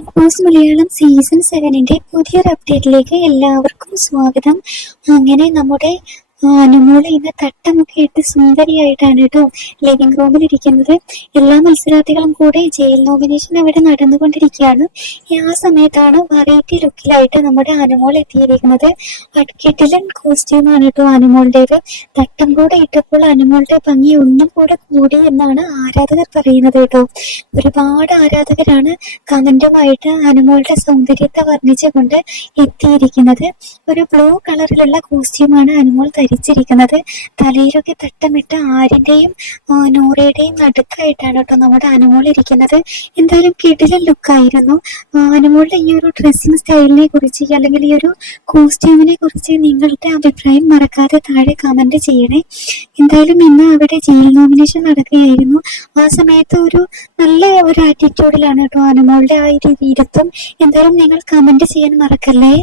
Big boss Malayalam season സെവനിന്റെ പുതിയൊരു അപ്ഡേറ്റിലേക്ക് എല്ലാവർക്കും സ്വാഗതം. അങ്ങനെ നമ്മുടെ അനുമോൾ ഇന്ന് തട്ടമൊക്കെ ഇട്ട് സുന്ദരിയായിട്ടാണ് കേട്ടോ ലിവിംഗ് റൂമിൽ ഇരിക്കുന്നത്. എല്ലാ മത്സരാർത്ഥികളും കൂടെ ജയിൽ നോമിനേഷൻ അവിടെ നടന്നുകൊണ്ടിരിക്കുകയാണ്. ആ സമയത്താണ് വെറൈറ്റി ലുക്കിലായിട്ട് നമ്മുടെ അനുമോൾ എത്തിയിരിക്കുന്നത്. അഡ്കിറ്റിലൻ കോസ്റ്റ്യൂമാണ് കേട്ടോ അനുമോളുടേത്. തട്ടം കൂടെ ഇട്ടപ്പോൾ അനുമോളുടെ ഭംഗി ഒന്നും കൂടെ കൂടി എന്നാണ് ആരാധകർ പറയുന്നത് കേട്ടോ. ഒരുപാട് ആരാധകരാണ് കമന്റുമായിട്ട് അനുമോളുടെ സൗന്ദര്യത്തെ വർണിച്ചുകൊണ്ട് എത്തിയിരിക്കുന്നത്. ഒരു ബ്ലൂ കളറിലുള്ള കോസ്റ്റ്യൂമാണ് അനുമോൾ ധരിച്ചിരിക്കുന്നത് തലയിലൊക്കെ തട്ടമിട്ട് ആരിന്റെയും നൂറയുടെയും നടുക്കായിട്ടാണ് കേട്ടോ നമ്മുടെ അനുമോൾ ഇരിക്കുന്നത്. എന്തായാലും കിടിലൻ ലുക്കായിരുന്നു. അനുമോളുടെ ഈ ഒരു ഡ്രസ്സിങ് സ്റ്റൈലിനെ കുറിച്ച് അല്ലെങ്കിൽ ഈ ഒരു കോസ്റ്റ്യൂമിനെ കുറിച്ച് നിങ്ങളുടെ അഭിപ്രായം മറക്കാതെ താഴെ കമന്റ് ചെയ്യണേ. എന്തായാലും ഇന്ന് അവിടെ ജയിൽ നോമിനേഷൻ നടക്കുകയായിരുന്നു. ആ സമയത്ത് ഒരു നല്ല ഒരു ആറ്റിറ്റ്യൂഡിലാണ് കേട്ടോ അനുമോളുടെ ആ ഒരു ഇരുത്തം. എന്തായാലും നിങ്ങൾ കമന്റ് ചെയ്യാൻ മറക്കല്ലേ?